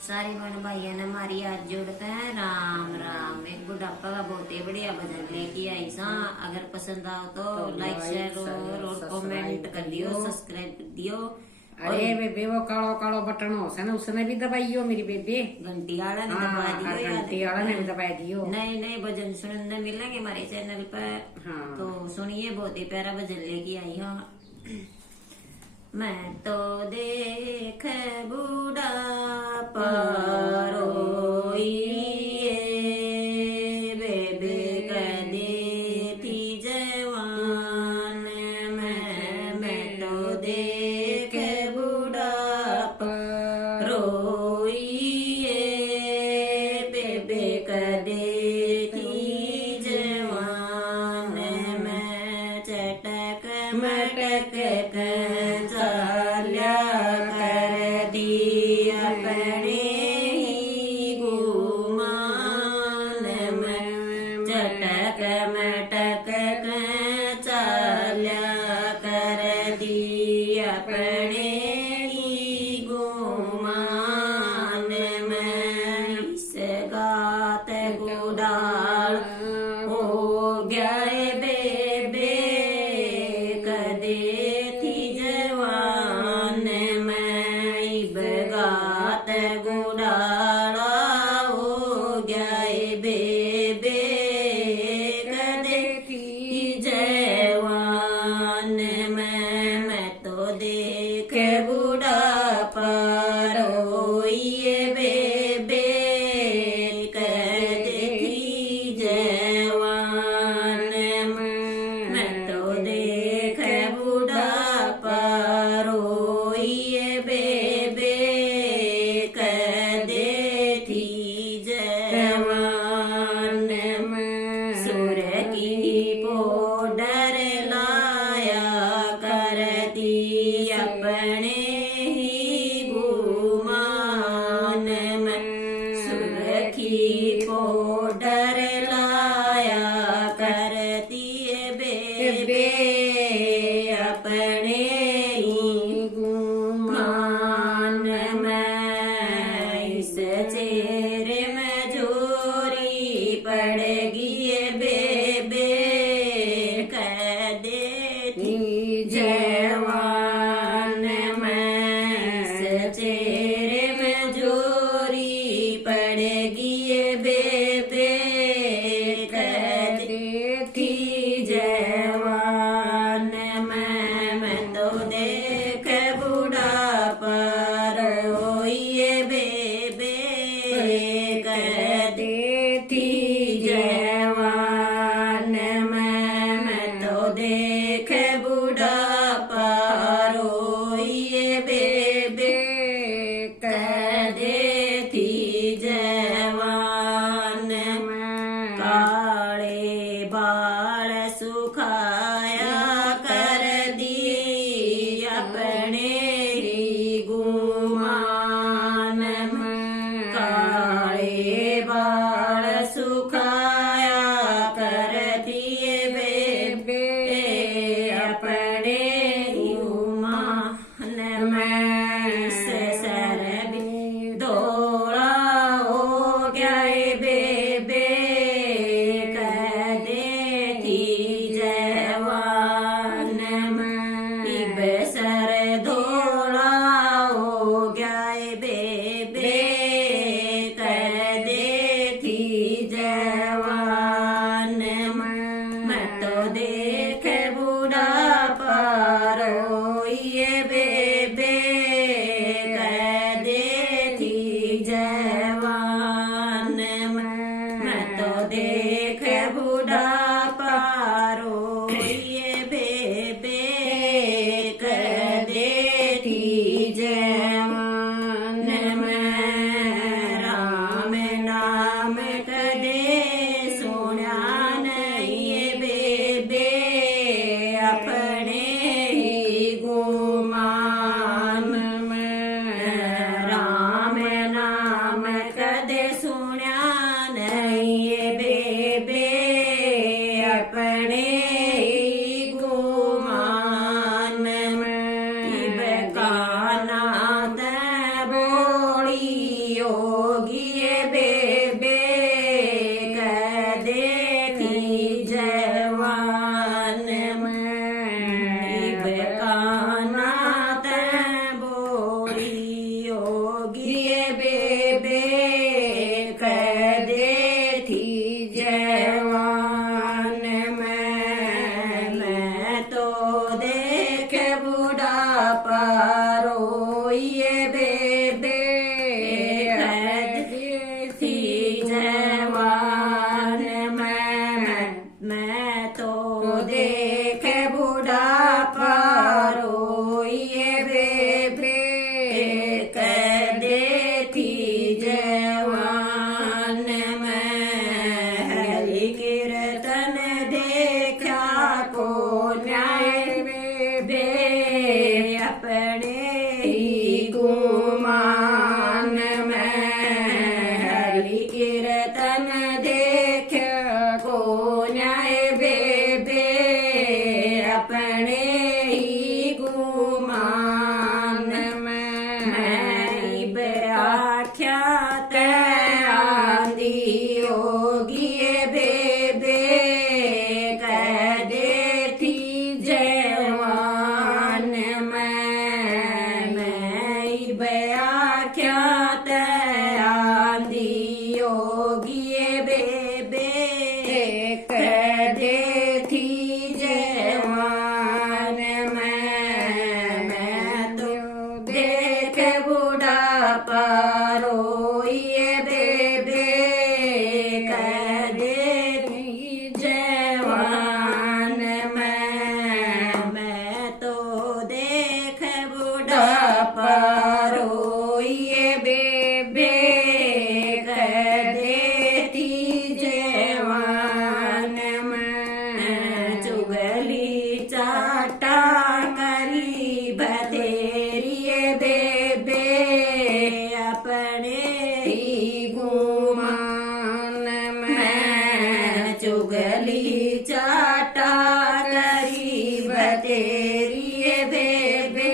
सारी बहन भाइयों ने हमारी आज जोड़ते हैं राम राम। एक बुढ़ापा का बहुत ही बढ़िया भजन लेके आई सा। अगर पसंद आओ तो लाइक शेयर और कमेंट कर दियो, सब्सक्राइब कर दियो। अरे बेबे वो कालो कालो बटन हो से ना उसने भी दबाइयो मेरी बेबे। घंटी वाला ने दबा दियो, घंटी वाला ने भी दबा दियो। नए नए भजन सुनने मिलेंगे हमारे चैनल पर। हाँ। तो सुनिए, बहुत ही प्यारा भजन लेके आई हूँ। मैं तो देख बुढ़ापा रोइए, बेबे कदे थी जवान। मैं तो देख बुढ़ापा रोइए, बेबे कदे थी जवान। मैं चटक मटक चाल्या कर दी अपने ही गुमान। में चटक मटक चाल्या कर दी अपने ही गुमान। में इस गात गुडाल हो गया बेबे कदे गुडाला हो गया बेबे कदे थी जवान। मैं तो देख बुढ़ापा रोइए, बेबे कदे थी जवान। मैं तो देख बुढ़ापा रोइए, बेबे अपने ही गुमान। में सुरखी पोडर लाया करती बेबे अपने ही गुमान। में इस चेहरे में जोरी पड़ेगी बेबे कदे थी जवान। चेहरे में जोरी पड़ेगी बेबे कदे थी जवान। मैं तो देख बुढ़ापा रोइए, बेबे कदे थी जवान। मैं तो देख बुढ़ापा रोइए, बेबे कदे थी जवान। काले बाल सुखाया कर दी अपने ही गुमान। काले बाल सुखाया कर दिए बेबे अपने गुमान। में सर भी दौड़ा हो गया बेबे कदे थी जवान। में सर दौड़ा हो गया बेबे कदे थी जवान। मैं तो देख बुढ़ापा रोइए, बेबे कदे थी जवान। मैं तो देख बुढ़ापा रोइए, बेबे कदे थी जवान। ख्यात आंधी होगी बेबे कह दे थी जवान मैं तो देख बुढ़ापा रोइए बेबे कह दे थी जवान मैं तो देख बुढ़ापा रोइए बेबे कह देती जवान चुगली चाटा करी बतेरिए बेबे अपने ही गुमान चुगली चाटा करी बतेरिए बेबे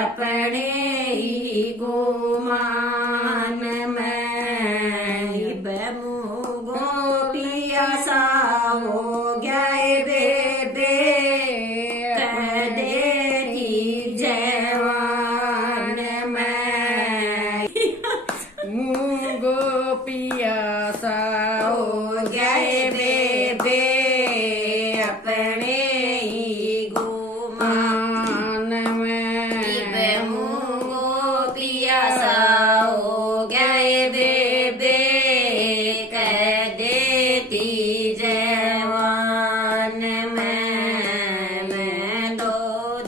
अपने ही गुमान गोपिया सा हो गया बेबे कह देती जवान गोपिया सा हो गया बेबे अपने ही गुमान गोपिया सा हो गए बेबे कह देती जवान मैं तो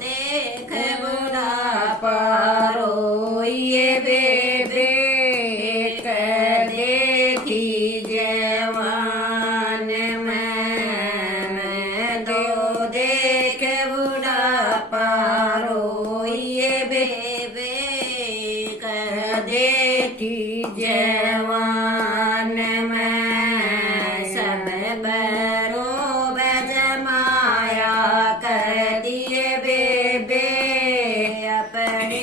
देख बुढ़ापा रोइए बेबे कह देती जवान मैं तो देख बुढ़ापा रोइए बेबे कह देती जवान सब बरो बजमाया कर दिए बेबे अपने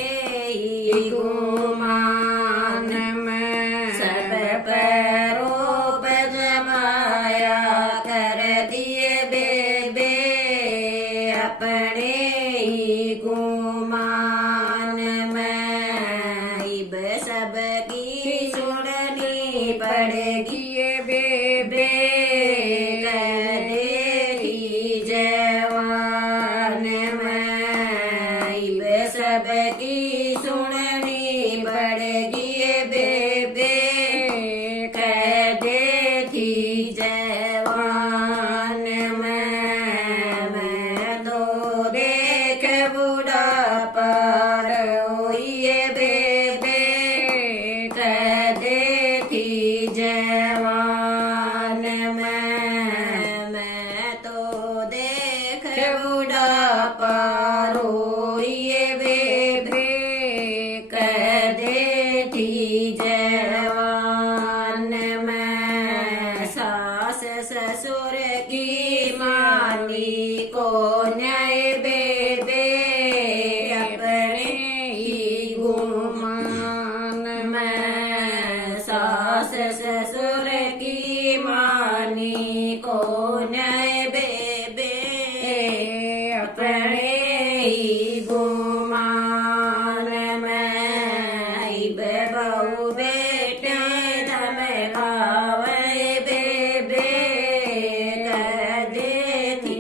ही गुमान सब बरो बजमाया कर दिए बेबे अपने ही गुमान सबकी सुननी पड़ेगी बेबे कह देती जवान सबकी सुननी पड़ेगी बेबे कह देती जवान मैं तो देख बुढ़ापा रोइए बेबे कह देती जवान मैं तो देख बुढ़ापा रोइए बेबे कह देती जवान सास ससुर की मानी को न्याय बेबे अपने ही गुमान सास ससुर की मानी को न्याय बेबे अपने ही गुमान बहू बेटे धमकावे बेबे कह देती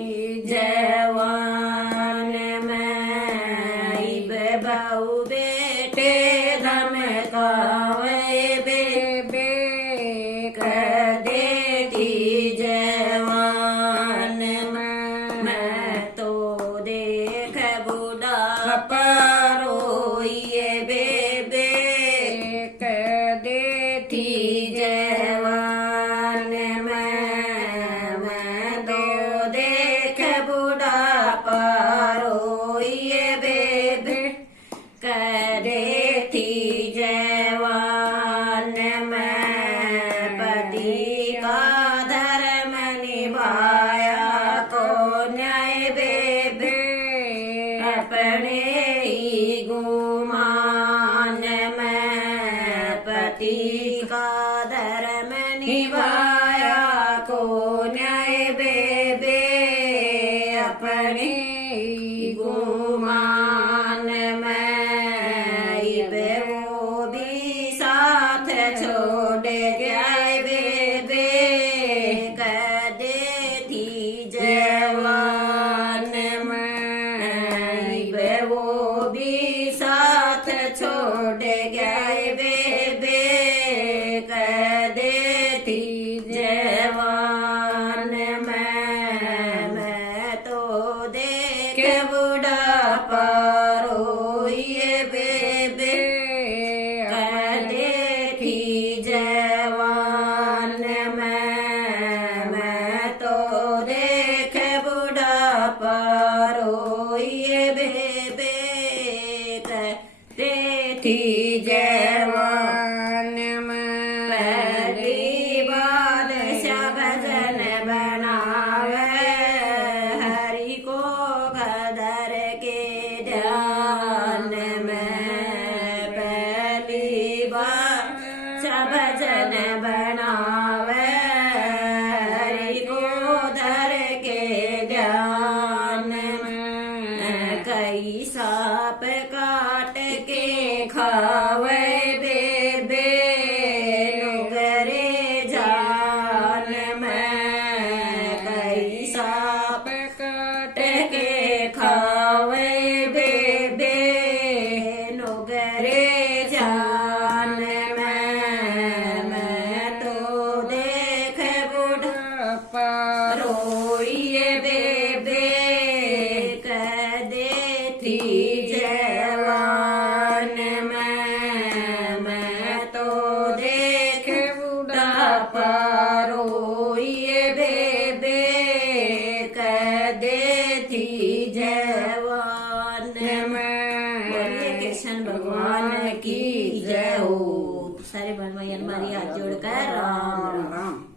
जवान बहू बेटे धमकावे बेबे कह देती जवान मैं तो देख बुढ़ापा रोइए बेबे कह देती जवान मैं तो देख बुढ़ापा रोइए बेबे कह देती जवान पति का धर्म निभाया को न्याय बेबे अपने ही गुमान पति का धर्म निभाया को न्याय बेबे अपने ही गुमान जवान में पहली बादशाह भजन बनावे हरि को कदर के ध्यान में पहली बादशाह भजन बनावे हरि को धर के ध्यान में कई सांप काट के खावे बेबे नुगरे जान में कई सांप काट के खावे बेबे नुगरे जान में मैं तो देख बुढ़ापा रोइए बेबे कदे थी जवान में मैं तो देख बुढ़ापा रोइए बेबे कदे थी जवान में। बोलिए कृष्ण भगवान की जय हो। सारे बहन भाई हमारी हाथ जोड़कर राम राम। राम।